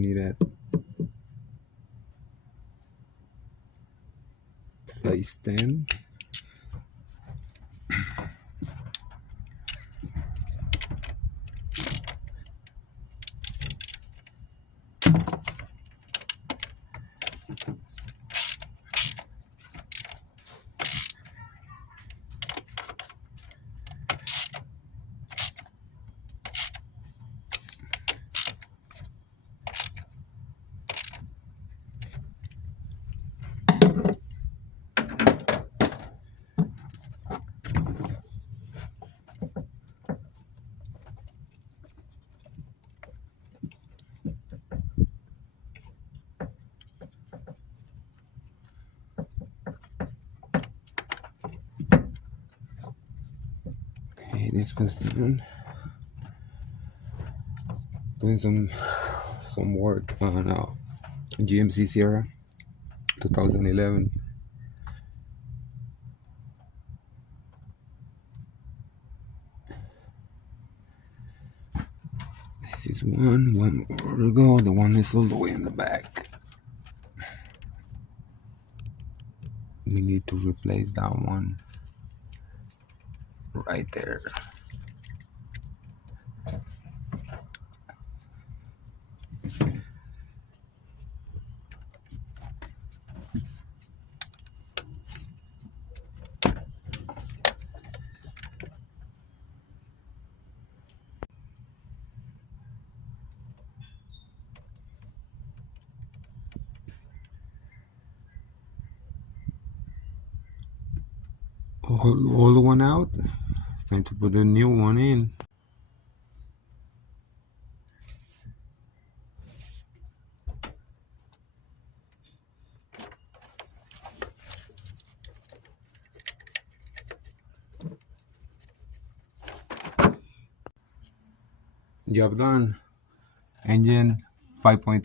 need that size 10. Okay, this was done. Doing some work on GMC Sierra 2011. This is one more to go. The one is all the way in the back. We need to replace that one right there. Old one out. It's time to put the new one in. Job done. Engine 5.3.